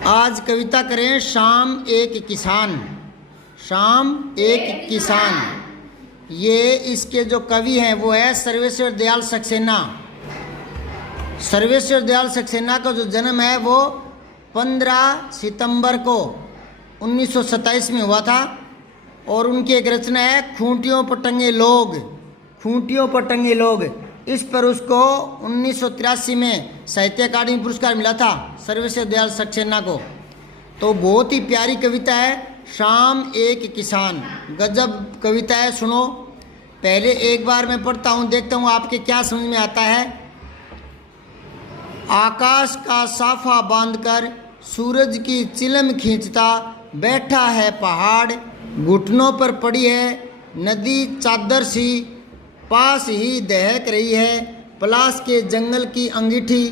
आज कविता करें शाम एक किसान। शाम एक किसान। ये इसके जो कवि हैं वो है सर्वेश्वर दयाल सक्सेना। सर्वेश्वर दयाल सक्सेना का जो जन्म है वो 15 सितंबर को 1927 में हुआ था और उनकी एक रचना है खूंटियों पर टंगे लोग। खूंटियों पर टंगे लोग, इस पर उसको 1983 में साहित्य अकादमी पुरस्कार मिला था सर्वेश्वर दयाल सक्सेना को। तो बहुत ही प्यारी कविता है शाम एक किसान। गजब कविता है, सुनो। पहले एक बार मैं पढ़ता हूँ, देखता हूँ आपके क्या समझ में आता है। आकाश का साफा बांधकर सूरज की चिलम खींचता बैठा है पहाड़, घुटनों पर पड़ी है नदी चादर सी, पास ही दहक रही है पलाश के जंगल की अंगीठी,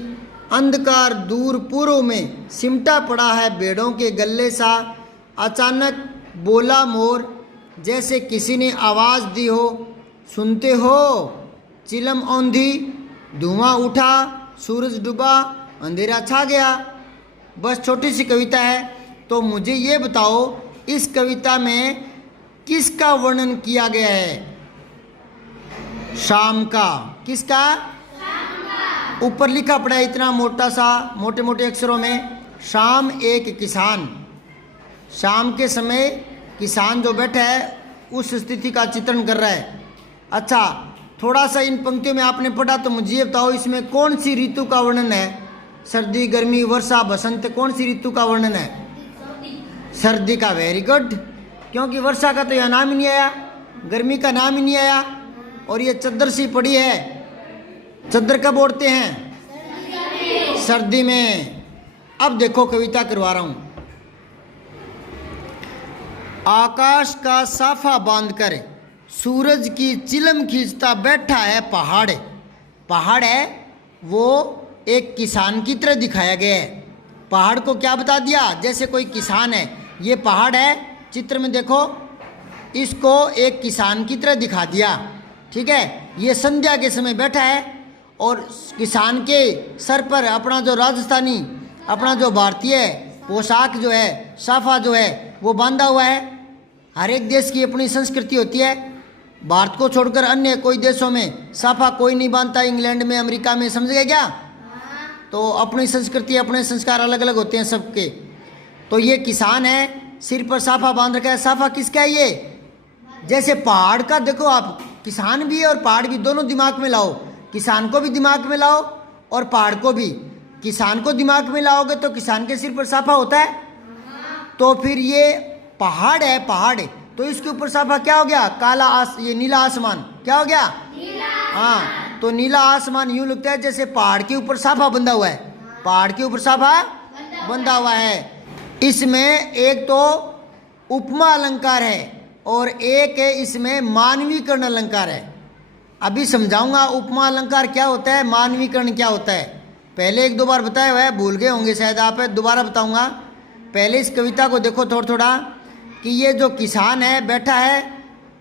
अंधकार दूर पूर्व में सिमटा पड़ा है भेड़ों के गले सा, अचानक बोला मोर जैसे किसी ने आवाज़ दी हो, सुनते हो चिलम औंधी, धुआं उठा सूरज डूबा अंधेरा छा गया। बस छोटी सी कविता है। तो मुझे ये बताओ इस कविता में किसका वर्णन किया गया है? शाम का। किसका? ऊपर लिखा पड़ा है इतना मोटा सा, मोटे मोटे अक्षरों में, शाम एक किसान। शाम के समय किसान जो बैठा है उस स्थिति का चित्रण कर रहा है। अच्छा, थोड़ा सा इन पंक्तियों में आपने पढ़ा तो मुझे ये बताओ इसमें कौन सी ऋतु का वर्णन है? सर्दी, गर्मी, वर्षा, बसंत, कौन सी ऋतु का वर्णन है? सर्दी का। वेरी गुड, क्योंकि वर्षा का तो यह नाम ही नहीं आया, गर्मी का नाम ही नहीं आया, और ये चद्दर सी पड़ी है। चद्दर कब ओढ़ते हैं? सर्दी में। अब देखो कविता करवा रहा हूं। आकाश का साफा बांधकर सूरज की चिलम खींचता बैठा है पहाड़। पहाड़ है वो एक किसान की तरह दिखाया गया है। पहाड़ को क्या बता दिया? जैसे कोई किसान है। ये पहाड़ है, चित्र में देखो, इसको एक किसान की तरह दिखा दिया। ठीक है, ये संध्या के समय बैठा है और किसान के सर पर अपना जो राजस्थानी, अपना जो भारतीय पोशाक जो है, साफा जो है वो बांधा हुआ है। हर एक देश की अपनी संस्कृति होती है। भारत को छोड़कर अन्य कोई देशों में साफा कोई नहीं बांधता, इंग्लैंड में, अमेरिका में, समझ गए क्या? तो अपनी संस्कृति, अपने संस्कार अलग अलग होते हैं सबके। तो ये किसान है, सिर पर साफा बांध रखा है। साफा किसका है ये? जैसे पहाड़ का देखो आप, किसान भी और पहाड़ भी दोनों दिमाग में लाओ। किसान को भी दिमाग में लाओ और पहाड़ को भी। किसान को दिमाग में लाओगे तो किसान के सिर पर साफा होता है। तो फिर ये पहाड़ है, पहाड़ है तो इसके ऊपर साफा क्या हो गया? काला ये नीला आसमान। क्या हो गया? हाँ, तो नीला आसमान यूं लगता है जैसे पहाड़ के ऊपर साफा बंधा हुआ है। पहाड़ के ऊपर साफा बंधा हुआ है। इसमें एक तो उपमा अलंकार है और एक है इसमें मानवीकरण अलंकार है। अभी समझाऊंगा उपमा अलंकार क्या होता है, मानवीकरण क्या होता है। पहले एक दो बार बताया हुआ है, भूल गए होंगे शायद आप, दोबारा बताऊंगा। पहले इस कविता को देखो थोड़ा थोड़ा, कि ये जो किसान है बैठा है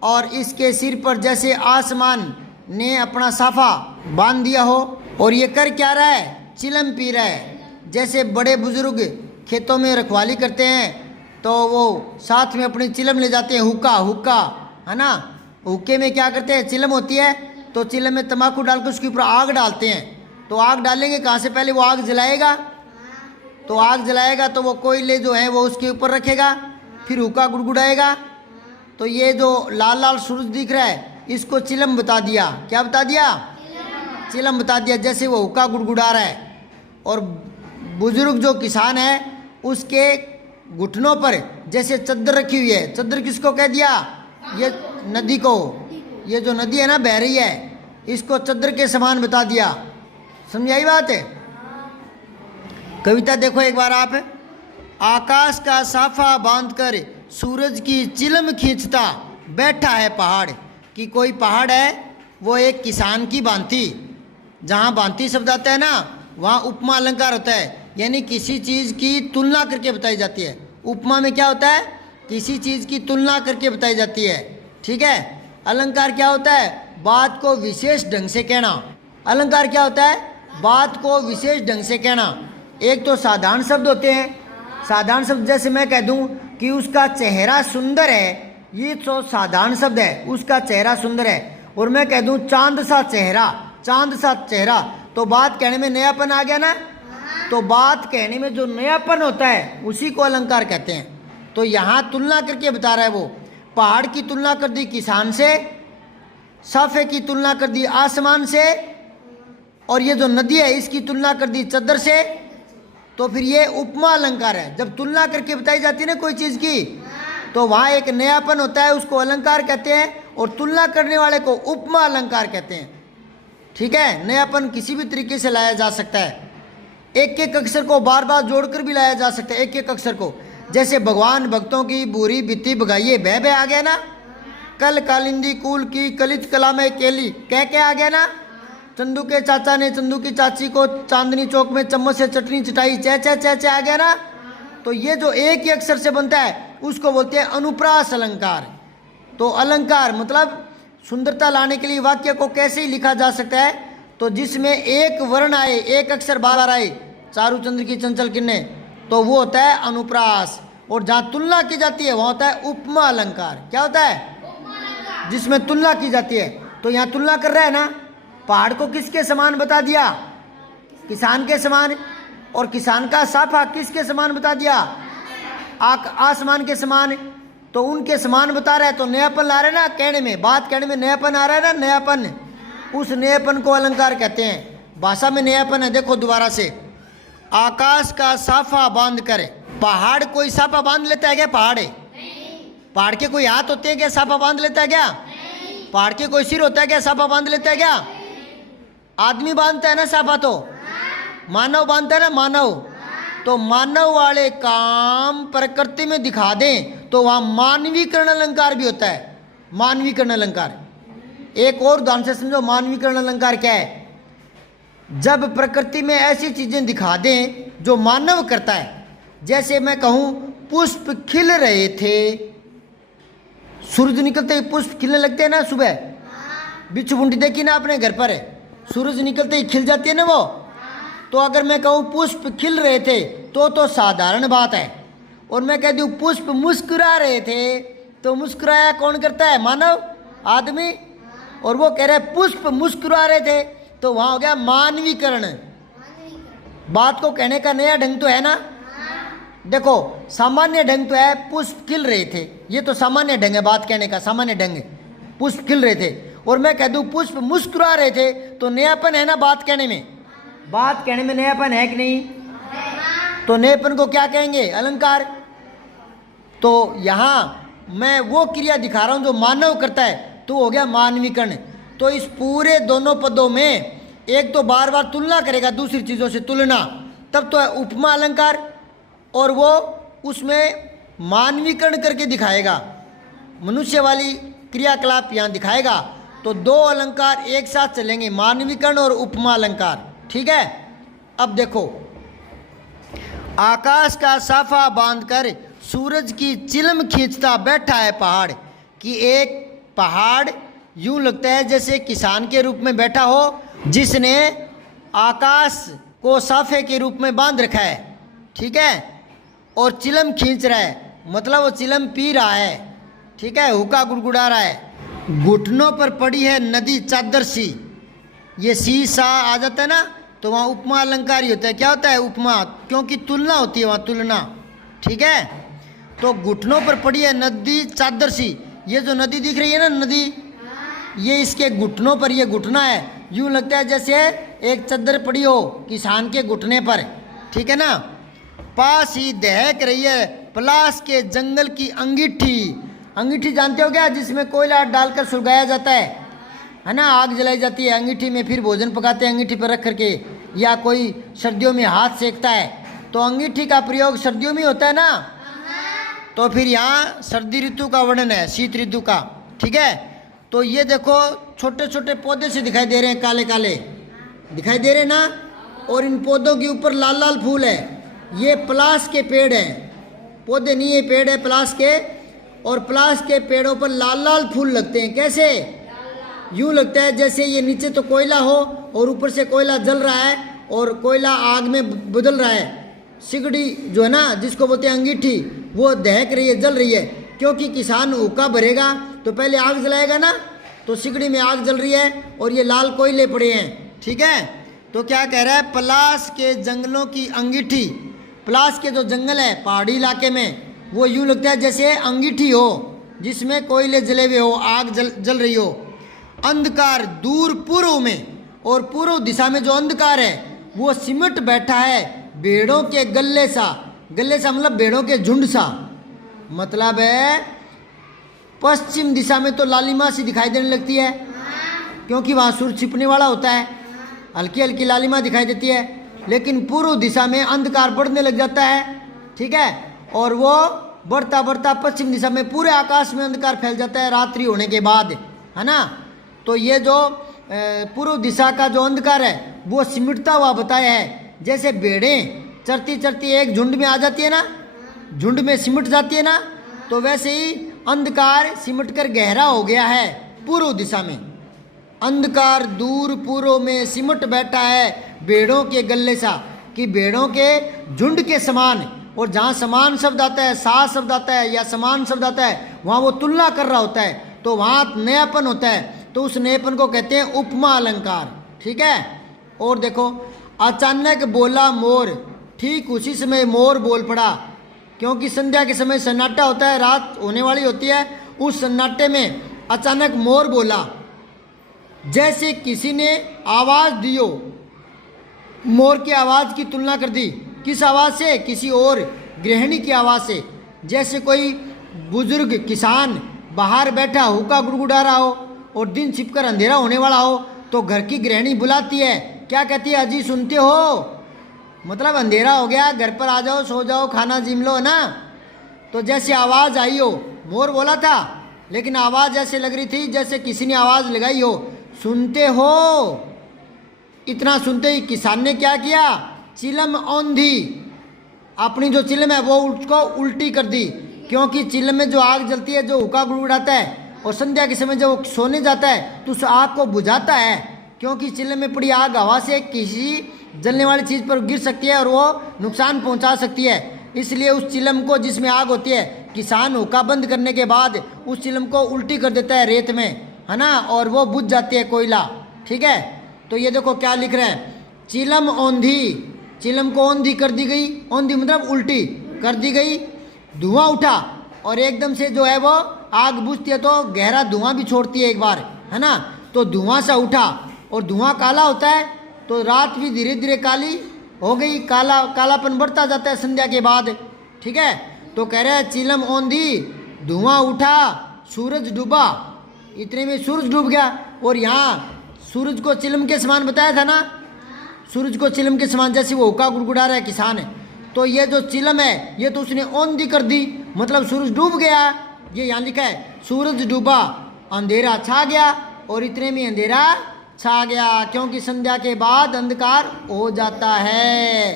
और इसके सिर पर जैसे आसमान ने अपना साफा बांध दिया हो, और ये कर क्या रहा है? चिलम पी रहा है। जैसे बड़े बुजुर्ग खेतों में रखवाली करते हैं तो वो साथ में अपनी चिलम ले जाते हैं, हुक्का, हुक्का है ना। हुक्के में क्या करते हैं? चिलम होती है, तो चिलम में तंबाकू डालकर उसके ऊपर आग डालते हैं। तो आग डालेंगे कहाँ से? पहले वो आग जलाएगा, तो आग जलाएगा तो वो कोयले जो है वो उसके ऊपर रखेगा, फिर हुक्का गुड़गुड़ाएगा। तो ये जो लाल लाल सूरज दिख रहा है इसको चिलम बता दिया। क्या बता दिया? चिलम बता दिया, जैसे वो हुक्का गुड़गुड़ा रहा है। और बुजुर्ग जो किसान है उसके घुटनों पर जैसे चद्दर रखी हुई है। चद्दर किसको कह दिया? ये नदी को। ये जो नदी है ना बह रही है, इसको चद्दर के समान बता दिया। समझ आई बात है? कविता देखो एक बार आप। आकाश का साफा बांधकर सूरज की चिलम खींचता बैठा है पहाड़। कि कोई पहाड़ है वो एक किसान की भांति, जहाँ भांति शब्द आता है ना वहाँ उपमा अलंकार होता है, यानी किसी चीज़ की तुलना करके बताई जाती है। उपमा में क्या होता है? किसी चीज़ की तुलना करके बताई जाती है। ठीक है। अलंकार क्या होता है? बात को विशेष ढंग से कहना। अलंकार क्या होता है? बात को विशेष ढंग से कहना। एक तो साधारण शब्द होते हैं, साधारण शब्द जैसे मैं कह दूं कि उसका चेहरा सुंदर है, ये तो साधारण शब्द है, उसका चेहरा सुंदर है। और मैं कह दूं चांद सा चेहरा, चांद सा चेहरा, तो बात कहने में नयापन आ गया ना। तो बात कहने में जो नयापन होता है उसी को अलंकार कहते हैं। तो यहाँ तुलना करके बता रहा है वो, पहाड़ की तुलना कर दी किसान से, साफे की तुलना कर दी आसमान से, और ये जो नदी है इसकी तुलना कर दी चद्दर से। तो फिर ये उपमा अलंकार है। जब तुलना करके बताई जाती है ना कोई चीज़ की, तो वहाँ एक नयापन होता है, उसको अलंकार कहते हैं, और तुलना करने वाले को उपमा अलंकार कहते हैं। ठीक है, नयापन किसी भी तरीके से लाया जा सकता है, एक एक अक्षर को बार बार जोड़कर भी लाया जा सकता है, एक एक अक्षर को। जैसे भगवान भक्तों की बूरी बित्ती बगाइए, बह आ गया ना। कल कालिंदी कूल की कलित कला में केली, कह आ गया ना। चंदू के चाचा ने चंदू की चाची को चांदनी चौक में चम्मच से चटनी चटाई, चे चे चे चे आ गया ना। तो ये जो एक ही अक्षर से बनता है उसको बोलते हैं अनुप्रास अलंकार। तो अलंकार मतलब सुंदरता लाने के लिए वाक्य को कैसे ही लिखा जा सकता है, तो जिसमें एक वर्ण आए, एक अक्षर बार बार आए, चारू चंद्र की चंचल किरणें, तो वो होता है अनुप्रास। और जहाँ तुलना की जाती है वहाँ होता है उपमा अलंकार। क्या होता है? जिसमें तुलना की जाती है। तो यहाँ तुलना कर रहा है ना, पहाड़ को किसके समान बता दिया? किसान के समान। और किसान का साफा किसके समान बता दिया? आसमान के समान। तो उनके समान बता रहा है, तो नयापन ला रहे ना कहने में, बात कहने में नयापन आ रहा है ना, नयापन। उस नयापन को अलंकार कहते हैं। भाषा में नयापन है। देखो दोबारा से, आकाश का साफा बांध कर, पहाड़ कोई साफा बांध लेता है क्या? पहाड़ है, पहाड़ के कोई हाथ होते हैं क्या साफा बांध लेता है क्या? पहाड़ के कोई सिर होता है क्या साफा बांध लेता है क्या? आदमी बांधता है ना साफा, तो मानव बांधता है ना, मानव। तो मानव वाले काम प्रकृति में दिखा दें तो वहाँ मानवीकरण अलंकार भी होता है। मानवीकरण अलंकार, एक और उदाहरण से समझो मानवीकरण अलंकार क्या है। जब प्रकृति में ऐसी चीजें दिखा दें जो मानव करता है, जैसे मैं कहूँ पुष्प खिल रहे थे, सूरज निकलते ही पुष्प खिलने लगते हैं ना। सुबह बिच्छू बुंटी देखी ना अपने घर पर, सूरज निकलते ही खिल जाती है ना वो। तो अगर मैं कहूँ पुष्प खिल रहे थे तो साधारण बात है। और मैं कह दूँ पुष्प मुस्कुरा रहे थे, तो मुस्कुराया कौन करता है? मानव, आदमी। और वो कह रहे पुष्प मुस्कुरा रहे थे, तो वहाँ हो गया मानवीकरण। बात को कहने का नया ढंग तो है ना। देखो सामान्य ढंग तो है पुष्प खिल रहे थे, ये तो सामान्य ढंग है बात कहने का, सामान्य ढंग है पुष्प खिल रहे थे। और मैं कह दूँ पुष्प मुस्कुरा रहे थे, तो नयापन है ना बात कहने में। बात कहने में नयापन है कि नहीं? तो नयापन को क्या कहेंगे? अलंकार। तो यहाँ मैं वो क्रिया दिखा रहा हूँ जो मानव करता है, तो हो गया मानवीकरण। तो इस पूरे दोनों पदों में एक तो बार बार तुलना करेगा दूसरी चीज़ों से, तुलना, तब तो है उपमा अलंकार। और वो उसमें मानवीकरण करके दिखाएगा, मनुष्य वाली क्रियाकलाप यहाँ दिखाएगा। तो दो अलंकार एक साथ चलेंगे, मानवीकरण और उपमा अलंकार। ठीक है। अब देखो, आकाश का साफा बांधकर सूरज की चिलम खींचता बैठा है पहाड़। कि एक पहाड़ यूं लगता है जैसे किसान के रूप में बैठा हो, जिसने आकाश को साफे के रूप में बांध रखा है। ठीक है। और चिलम खींच रहा है, मतलब वो चिलम पी रहा है। ठीक है, हुक्का गुड़गुड़ा रहा है। घुटनों पर पड़ी है नदी चादर सी। ये सी सा आ जाता है ना, तो वहाँ उपमा अलंकार ही होता है। क्या होता है? उपमा, क्योंकि तुलना होती है वहाँ, तुलना। ठीक है। तो घुटनों पर पड़ी है नदी चादर सी। ये जो नदी दिख रही है ना, नदी, ये इसके घुटनों पर, ये घुटना है। यूँ लगता है जैसे एक चादर पड़ी हो किसान के घुटने पर। ठीक है ना। पास ही दहक रही है पलास के जंगल की अंगीठी। अंगीठी जानते हो क्या? जिसमें कोयला डालकर सुलगाया जाता है ना, आग जलाई जाती है अंगीठी में, फिर भोजन पकाते हैं अंगीठी पर रख करके, या कोई सर्दियों में हाथ सेकता है। तो अंगीठी का प्रयोग सर्दियों में होता है ना। तो फिर यहाँ सर्दी ऋतु का वर्णन है, शीत ऋतु का। ठीक है। तो ये देखो छोटे छोटे पौधे से दिखाई दे रहे हैं, काले काले दिखाई दे रहे हैं ना। और इन पौधों के यूपर लाल लाल फूल है। ये पलास के पेड़ हैं, पौधे नहीं, ये पेड़ है पलास के। और पलास के पेड़ों पर लाल लाल फूल लगते हैं। कैसे? यूँ लगता है जैसे ये नीचे तो कोयला हो और ऊपर से कोयला जल रहा है और कोयला आग में बदल रहा है। सिगड़ी जो है ना, जिसको बोलते हैं अंगीठी, वो दहक रही है, जल रही है। क्योंकि किसान हुक्का भरेगा तो पहले आग जलाएगा ना, तो सिगड़ी में आग जल रही है और ये लाल कोयले पड़े हैं। ठीक है, तो क्या कह रहा है, पलास के जंगलों की अंगीठी। पलास के जो जंगल है पहाड़ी इलाके में, वो यूं लगता है जैसे अंगीठी हो जिसमें कोयले जले हुए हो, आग जल रही हो। अंधकार दूर पूर्व में, और पूर्व दिशा में जो अंधकार है वो सिमट बैठा है भेड़ों के गले सा। गले सा मतलब भेड़ों के झुंड सा, मतलब है पश्चिम दिशा में तो लालिमा सी दिखाई देने लगती है, क्योंकि वहाँ सूर्य छिपने वाला होता है, हल्की हल्की लालिमा दिखाई देती है। लेकिन पूर्व दिशा में अंधकार बढ़ने लग जाता है। ठीक है, और वो बढ़ता बढ़ता पश्चिम दिशा में पूरे आकाश में अंधकार फैल जाता है रात्रि होने के बाद, है ना। तो ये जो पूर्व दिशा का जो अंधकार है वो सिमटता हुआ बताया है, जैसे भेड़ें चरती चरती एक झुंड में आ जाती है ना, झुंड में सिमट जाती है ना, तो वैसे ही अंधकार सिमट कर गहरा हो गया है पूर्व दिशा में। अंधकार दूर पूर्व में सिमट बैठा है भेड़ों के गले सा, कि भेड़ों के झुंड के समान। और जहाँ समान शब्द आता है, सा शब्द आता है या समान शब्द आता है, वहाँ वो तुलना कर रहा होता है, तो वहाँ नयापन होता है, तो उस नएपन को कहते हैं उपमा अलंकार। ठीक है, और देखो, अचानक बोला मोर, ठीक उसी समय मोर बोल पड़ा, क्योंकि संध्या के समय सन्नाटा होता है, रात होने वाली होती है। उस सन्नाटे में अचानक मोर बोला, जैसे किसी ने आवाज दियो। मोर की आवाज की तुलना कर दी, किस आवाज से, किसी और गृहिणी की आवाज से। जैसे कोई बुजुर्ग किसान बाहर बैठा हुक्का गुड़गुड़ा रहा हो और दिन छिपकर अंधेरा होने वाला हो, तो घर की गृहिणी बुलाती है, क्या कहती है, अजी सुनते हो, मतलब अंधेरा हो गया, घर पर आ जाओ, सो जाओ, खाना जिम लो ना। तो जैसे आवाज़ आई हो, मोर बोला था, लेकिन आवाज़ ऐसे लग रही थी जैसे किसी ने आवाज़ लगाई हो, सुनते हो। इतना सुनते ही किसान ने क्या किया, चिलम औंधी, अपनी जो चिलम है वो उसको उल्टी कर दी, क्योंकि चिलम में जो आग जलती है, जो हुक्का गुड़गुड़ाता है, और संध्या के समय जब वो सोने जाता है तो उस आग को बुझाता है, क्योंकि चिलम में पड़ी आग हवा से किसी जलने वाली चीज़ पर गिर सकती है और वो नुकसान पहुंचा सकती है। इसलिए उस चिलम को, जिसमें आग होती है, किसान हुक्का बंद करने के बाद उस चिलम को उल्टी कर देता है रेत में, है ना, और वो बुझ जाती है कोयला। ठीक है, तो ये देखो क्या लिख रहे हैं, चिलम औंधी, चिलम को औंधी कर दी गई, औंधी मतलब उल्टी कर दी गई। धुआं उठा, और एकदम से जो है वो आग बुझती है तो गहरा धुआं भी छोड़ती है एक बार, है ना, तो धुआं सा उठा, और धुआं काला होता है, तो रात भी धीरे धीरे काली हो गई, कालापन बढ़ता जाता है संध्या के बाद। ठीक है, तो कह रहे हैं चिलम औंधी, धुआं उठा, सूरज डूबा, इतने में सूरज डूब गया। और यहाँ सूरज को चिलम के समान बताया था ना, सूरज को चिलम के समान, जैसे वो हुक्का गुड़गुड़ा रहा है किसान है, तो ये जो चिलम है ये तो उसने औंधी कर दी, मतलब सूरज डूब गया। ये यहाँ लिखा है, सूरज डूबा, अंधेरा छा गया, और इतने में अंधेरा छा गया, क्योंकि संध्या के बाद अंधकार हो जाता है।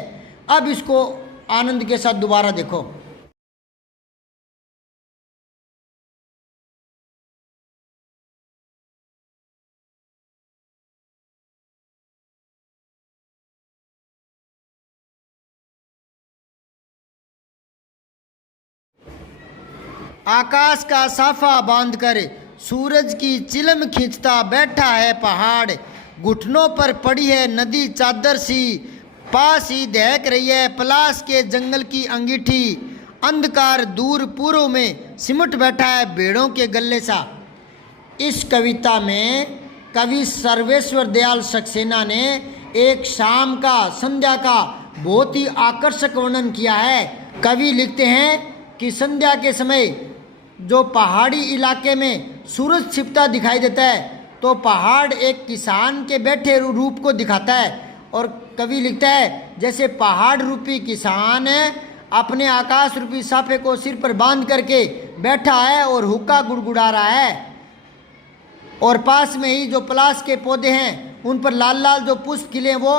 अब इसको आनंद के साथ दोबारा देखो, आकाश का साफा बांधकर सूरज की चिलम खींचता बैठा है पहाड़, घुटनों पर पड़ी है नदी चादर सी, पास ही दहक रही है पलास के जंगल की अंगीठी, अंधकार दूर पूर्व में सिमट बैठा है भेड़ों के गले सा। इस कविता में कवि सर्वेश्वर दयाल सक्सेना ने एक शाम का, संध्या का बहुत ही आकर्षक वर्णन किया है। कवि लिखते हैं कि संध्या के समय जो पहाड़ी इलाके में सूरज छिपता दिखाई देता है, तो पहाड़ एक किसान के बैठे रूप को दिखाता है। और कवि लिखता है, जैसे पहाड़ रूपी किसान अपने आकाश रूपी साफे को सिर पर बांध करके बैठा है और हुक्का गुड़गुड़ा रहा है, और पास में ही जो पलाश के पौधे हैं उन पर लाल लाल जो पुष्प खिले वो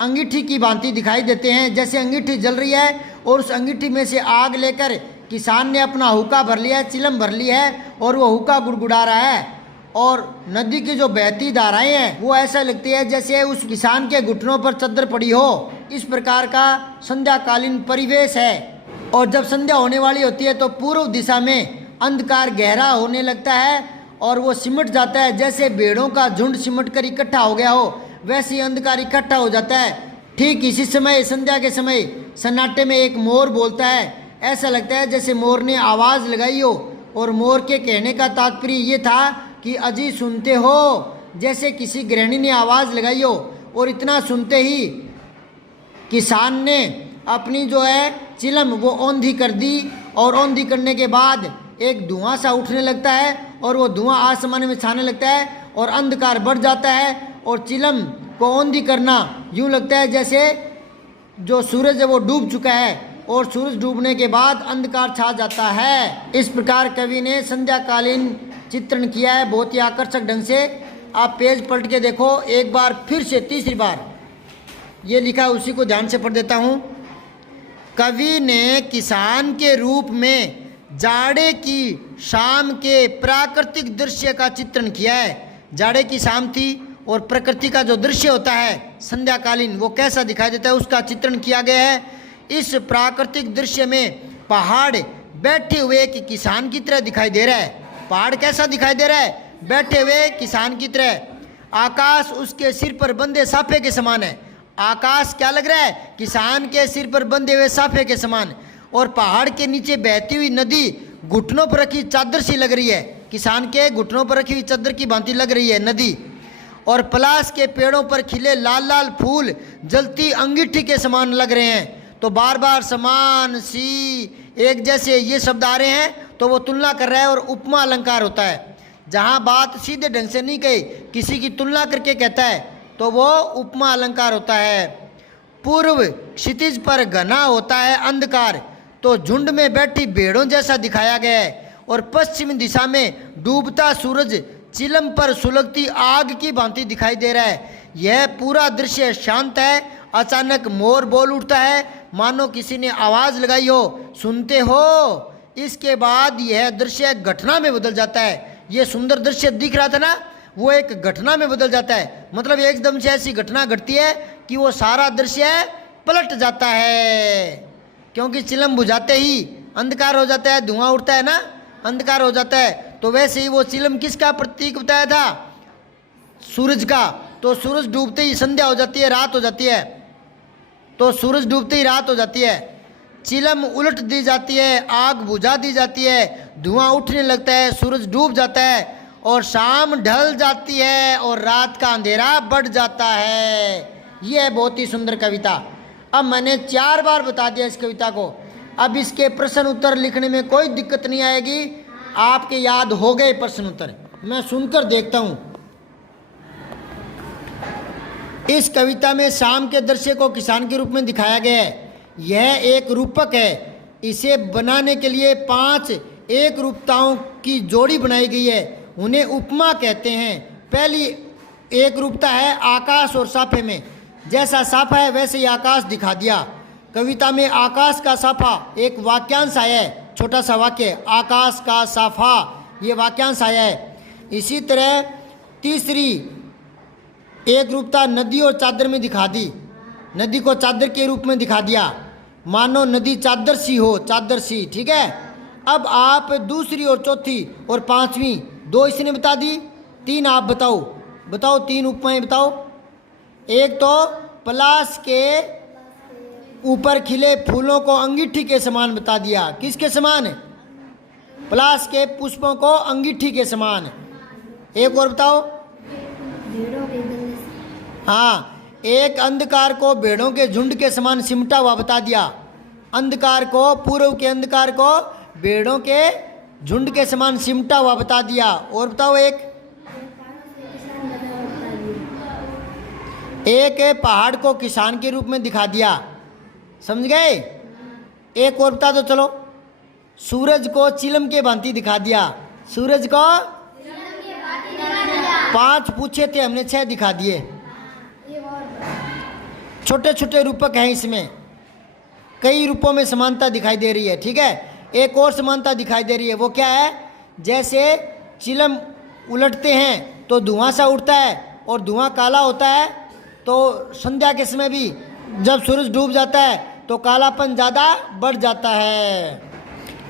अंगीठी की भांति दिखाई देते हैं, जैसे अंगीठी जल रही है, और उस अंगीठी में से आग लेकर किसान ने अपना हुक्का भर लिया है, चिलम भर ली है, और वो हुक्का गुड़गुड़ा रहा है। और नदी की जो बहती धाराएं हैं वो ऐसा लगती है जैसे उस किसान के घुटनों पर चद्दर पड़ी हो, इस प्रकार का संध्याकालीन परिवेश है। और जब संध्या होने वाली होती है तो पूर्व दिशा में अंधकार गहरा होने लगता है और वो सिमट जाता है। जैसे भेड़ों का झुंड सिमट कर इकट्ठा हो गया हो, वैसे ही अंधकार इकट्ठा हो जाता है। ठीक इसी समय, संध्या के समय, सन्नाटे में एक मोर बोलता है। ऐसा लगता है जैसे मोर ने आवाज़ लगाई हो। और मोर के कहने का तात्पर्य ये था कि अजी सुनते हो, जैसे किसी गृहिणी ने आवाज़ लगाई हो। और इतना सुनते ही किसान ने अपनी जो है चिलम वो औंधी कर दी। और औंधी करने के बाद एक धुआं सा उठने लगता है और वो धुआं आसमान में छाने लगता है और अंधकार बढ़ जाता है। और चिलम को औंधी करना यूँ लगता है जैसे जो सूरज है वो डूब चुका है और सूरज डूबने के बाद अंधकार छा जाता है। इस प्रकार कवि ने संध्याकालीन चित्रण किया है बहुत ही आकर्षक ढंग से। आप पेज पलट के देखो एक बार फिर से, तीसरी बार ये लिखा है, उसी को ध्यान से पढ़ देता हूँ। कवि ने किसान के रूप में जाड़े की शाम के प्राकृतिक दृश्य का चित्रण किया है। जाड़े की शाम थी और प्रकृति का जो दृश्य होता है संध्याकालीन वो कैसा दिखाई देता है उसका चित्रण किया गया है। इस प्राकृतिक दृश्य में पहाड़ बैठे हुए एक किसान की तरह दिखाई दे रहा है। पहाड़ कैसा दिखाई दे रहा है? बैठे हुए किसान की तरह। आकाश उसके सिर पर बंधे साफे के समान है। आकाश क्या लग रहा है? किसान के सिर पर बंधे हुए साफे के समान। और पहाड़ के नीचे बहती हुई नदी घुटनों पर रखी चादर सी लग रही है। किसान के घुटनों पर रखी हुई चादर की भांति लग रही है नदी। और पलाश के पेड़ों पर खिले लाल लाल फूल जलती अंगीठी के समान लग रहे हैं। तो बार बार समान, सी, एक जैसे ये शब्द आ रहे हैं तो वो तुलना कर रहा है और उपमा अलंकार होता है। जहाँ बात सीधे ढंग से नहीं कही, किसी की तुलना करके कहता है तो वो उपमा अलंकार होता है। पूर्व क्षितिज पर घना होता है अंधकार, तो झुंड में बैठी भेड़ों जैसा दिखाया गया है। और पश्चिम दिशा में डूबता सूरज चिलम पर सुलगती आग की भांति दिखाई दे रहा है। यह पूरा दृश्य शांत है। अचानक मोर बोल उठता है मानो किसी ने आवाज़ लगाई हो, सुनते हो। इसके बाद यह दृश्य घटना में बदल जाता है। ये सुंदर दृश्य दिख रहा था ना, वो एक घटना में बदल जाता है। मतलब एकदम से ऐसी घटना घटती है कि वो सारा दृश्य पलट जाता है। क्योंकि चिलम बुझाते ही अंधकार हो जाता है, धुआं उठता है ना, अंधकार हो जाता है। तो वैसे ही वो चिलम किसका प्रतीक बताया था? सूरज का। तो सूरज डूबते ही संध्या हो जाती है, रात हो जाती है। तो सूरज डूबते ही रात हो जाती है। चिलम उलट दी जाती है, आग बुझा दी जाती है, धुआं उठने लगता है, सूरज डूब जाता है और शाम ढल जाती है और रात का अंधेरा बढ़ जाता है। यह है बहुत ही सुंदर कविता। अब मैंने 4 बार बता दिया इस कविता को। अब इसके प्रश्न उत्तर लिखने में कोई दिक्कत नहीं आएगी। आपके याद हो गए प्रश्न उत्तर, मैं सुनकर देखता हूं। इस कविता में शाम के दृश्य को किसान के रूप में दिखाया गया है। यह एक रूपक है। इसे बनाने के लिए 5 एक रूपताओं की जोड़ी बनाई गई है। उन्हें उपमा कहते हैं। पहली एक रूपता है आकाश और साफे में। जैसा साफा है वैसे ही आकाश दिखा दिया। कविता में आकाश का साफा एक वाक्यांश आया है, छोटा सा वाक्य, आकाश का साफा, ये वाक्यांश आया है। इसी तरह तीसरी एक रूपता नदी और चादर में दिखा दी। नदी को चादर के रूप में दिखा दिया, मानो नदी चादर सी हो, चादर सी। ठीक है। अब आप दूसरी और चौथी और 5वीं 2 इसने बता दी, 3 आप बताओ। बताओ 3 उपमाएं बताओ। एक तो पलाश के ऊपर खिले फूलों को अंगीठी के समान बता दिया। किसके समान? पलाश के पुष्पों को अंगीठी के समान। एक और बताओ। हाँ, एक अंधकार को भेड़ों के झुंड के समान सिमटा हुआ बता दिया। अंधकार को, पूर्व के अंधकार को भेड़ों के झुंड के समान सिमटा हुआ बता दिया। और बताओ एक पहाड़ को किसान के रूप में दिखा दिया। समझ गए? एक और बता दो चलो। सूरज को चिलम के भांति दिखा दिया। सूरज को 5 पूछे थे हमने, 6 दिखा दिए। छोटे छोटे रूपक हैं इसमें, कई रूपों में समानता दिखाई दे रही है। ठीक है। एक और समानता दिखाई दे रही है, वो क्या है? जैसे चिलम उलटते हैं तो धुआं सा उठता है और धुआं काला होता है, तो संध्या के समय भी जब सूरज डूब जाता है तो कालापन ज़्यादा बढ़ जाता है।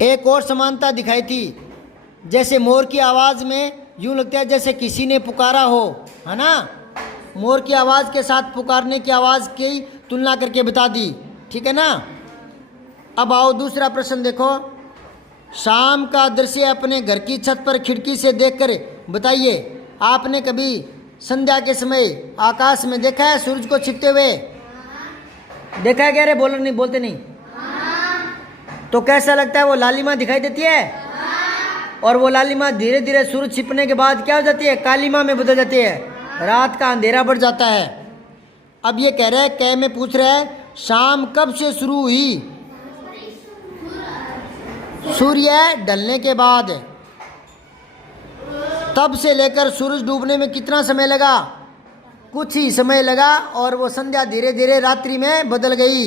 एक और समानता दिखाई थी, जैसे मोर की आवाज़ में यूँ लगता है जैसे किसी ने पुकारा हो, है ना। मोर की आवाज़ के साथ पुकारने की आवाज़ की तुलना करके बता दी, ठीक है ना। अब आओ दूसरा प्रश्न देखो। शाम का दृश्य अपने घर की छत पर खिड़की से देखकर बताइए, आपने कभी संध्या के समय आकाश में देखा है सूरज को छिपते हुए? देखा है क्या रे? बोलो नहीं, बोलते नहीं। तो कैसा लगता है? वो लालिमा दिखाई देती है और वो लालिमा धीरे धीरे सूरज छिपने के बाद क्या हो जाती है? कालिमा में बदल जाती है, रात का अंधेरा बढ़ जाता है। अब ये कह रहे हैं, कै में पूछ रहे हैं शाम कब से शुरू हुई? सूर्य ढलने के बाद। तब से लेकर सूरज डूबने में कितना समय लगा? कुछ ही समय लगा और वो संध्या धीरे धीरे रात्रि में बदल गई।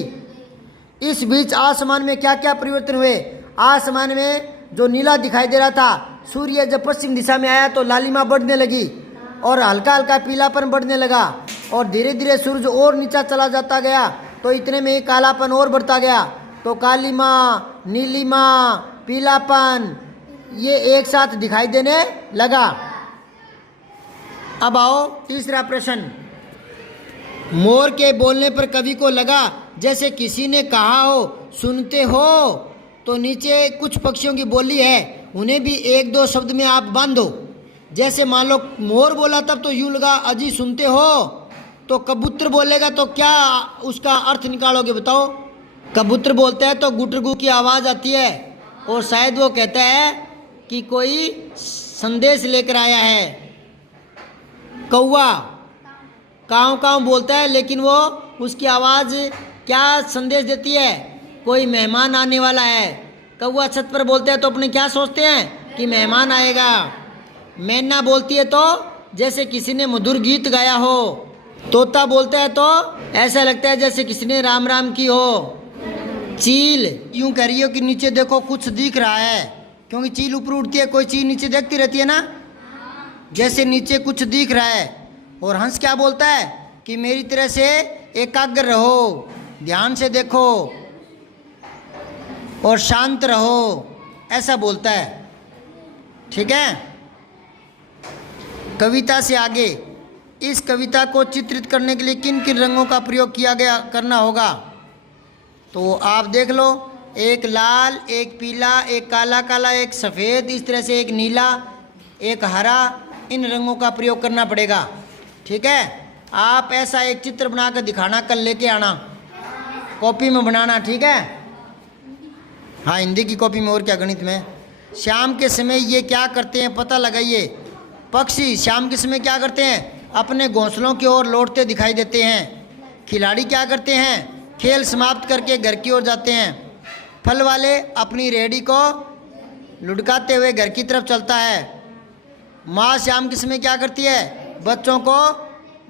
इस बीच आसमान में क्या क्या परिवर्तन हुए? आसमान में जो नीला दिखाई दे रहा था, सूर्य जब पश्चिम दिशा में आया तो लालिमा बढ़ने लगी और हल्का हल्का पीलापन बढ़ने लगा और धीरे धीरे सूरज और नीचा चला जाता गया तो इतने में ही कालापन और बढ़ता गया। तो कालीमा, नीलिमा, पीलापन ये एक साथ दिखाई देने लगा। अब आओ तीसरा प्रश्न। मोर के बोलने पर कवि को लगा जैसे किसी ने कहा हो, सुनते हो? तो नीचे कुछ पक्षियों की बोली है, उन्हें भी एक दो शब्द में आप बांधो। जैसे मान लो मोर बोला तब तो यूं लगा अजी सुनते हो, तो कबूतर बोलेगा तो क्या उसका अर्थ निकालोगे बताओ? कबूतर बोलता है तो गुटरगू की आवाज़ आती है और शायद वो कहता है कि कोई संदेश लेकर आया है। कौवा काँव काँव बोलता है लेकिन वो उसकी आवाज़ क्या संदेश देती है? कोई मेहमान आने वाला है। कौवा छत पर बोलते हैं तो अपने क्या सोचते हैं कि मेहमान आएगा। मैना बोलती है तो जैसे किसी ने मधुर गीत गाया हो। तोता बोलता है तो ऐसा लगता है जैसे किसी ने राम राम की हो। चील यूं कह रही हो कि नीचे देखो कुछ दिख रहा है, क्योंकि चील ऊपर उड़ती है, कोई चीज नीचे देखती रहती है ना, जैसे नीचे कुछ दिख रहा है। और हंस क्या बोलता है कि मेरी तरह से एकाग्र रहो, ध्यान से देखो और शांत रहो, ऐसा बोलता है। ठीक है। कविता से आगे, इस कविता को चित्रित करने के लिए किन किन रंगों का प्रयोग किया गया करना होगा? तो आप देख लो, एक लाल, एक पीला, एक काला काला, एक सफ़ेद, इस तरह से एक नीला, एक हरा, इन रंगों का प्रयोग करना पड़ेगा। ठीक है। आप ऐसा एक चित्र बनाकर दिखाना, कल लेके आना, कॉपी में बनाना। ठीक है। हाँ, हिंदी की कॉपी में और क्या गणित में। शाम के समय ये क्या करते हैं पता लगाइए। पक्षी शाम के समय क्या करते हैं? अपने घोंसलों की ओर लौटते दिखाई देते हैं। खिलाड़ी क्या करते हैं? खेल समाप्त करके घर की ओर जाते हैं। फल वाले अपनी रेहड़ी को लुढ़काते हुए घर की तरफ चलता है। माँ शाम के समय क्या करती है? बच्चों को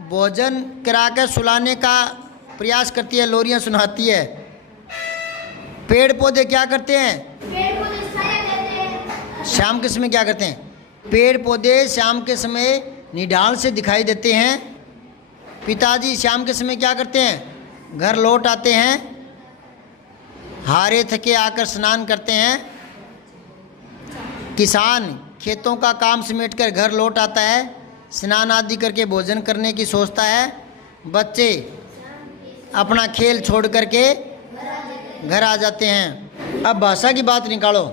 भोजन कराकर सुलाने का प्रयास करती है, लोरियां सुनाती है। पेड़ पौधे क्या करते हैं? पेड़ पौधे छाया देते हैं। शाम के समय क्या करते हैं? पेड़ पौधे शाम के समय निढाल से दिखाई देते हैं। पिताजी शाम के समय क्या करते हैं? घर लौट आते हैं, हारे थके आकर स्नान करते हैं। किसान खेतों का काम समेटकर घर लौट आता है, स्नान आदि करके भोजन करने की सोचता है। बच्चे अपना खेल छोड़ करके घर आ जाते हैं। अब भाषा की बात निकालो।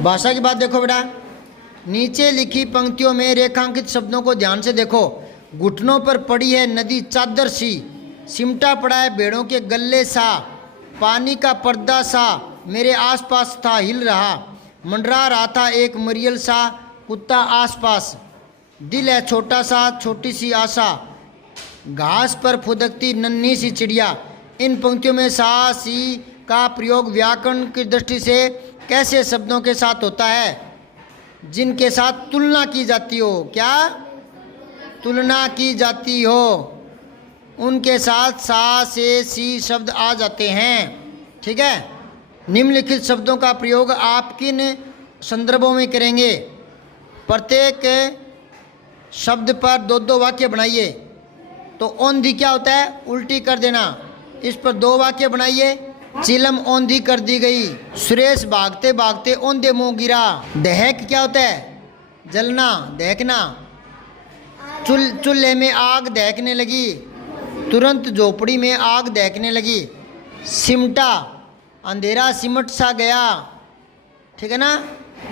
भाषा की बात देखो बेटा, नीचे लिखी पंक्तियों में रेखांकित शब्दों को ध्यान से देखो। घुटनों पर पड़ी है नदी चादर सी, सिमटा पड़ा है भेड़ों के गले सा, पानी का पर्दा सा मेरे आसपास था हिल रहा, मंडरा रहा था एक मरियल सा कुत्ता आसपास, दिल है छोटा सा छोटी सी आशा, घास पर फुदकती नन्ही सी चिड़िया। इन पंक्तियों में सा सी का प्रयोग व्याकरण की दृष्टि से कैसे शब्दों के साथ होता है जिनके साथ तुलना की जाती हो? क्या तुलना की जाती हो, उनके साथ सा से सी शब्द आ जाते हैं। ठीक है। निम्नलिखित शब्दों का प्रयोग आप किन संदर्भों में करेंगे? प्रत्येक शब्द पर दो दो वाक्य बनाइए। तो औंधी क्या होता है? उल्टी कर देना। इस पर दो वाक्य बनाइए। चिलम औंधी कर दी गई। सुरेश भागते भागते औंधे मुंह गिरा। दहक क्या होता है? जलना, दहकना। चूल्हे में आग दहकने लगी। तुरंत झोपड़ी में आग दहकने लगी। सिमटा, अंधेरा सिमट सा गया। ठीक है ना?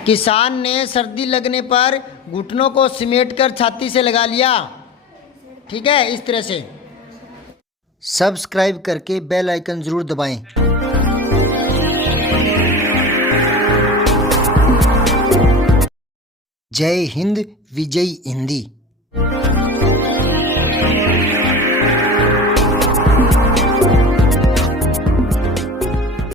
किसान ने सर्दी लगने पर घुटनों को सिमेट कर छाती से लगा लिया। ठीक है, इस तरह से। सब्सक्राइब करके बेल आइकन जरूर दबाएं। जय हिंद, विजय हिंदी।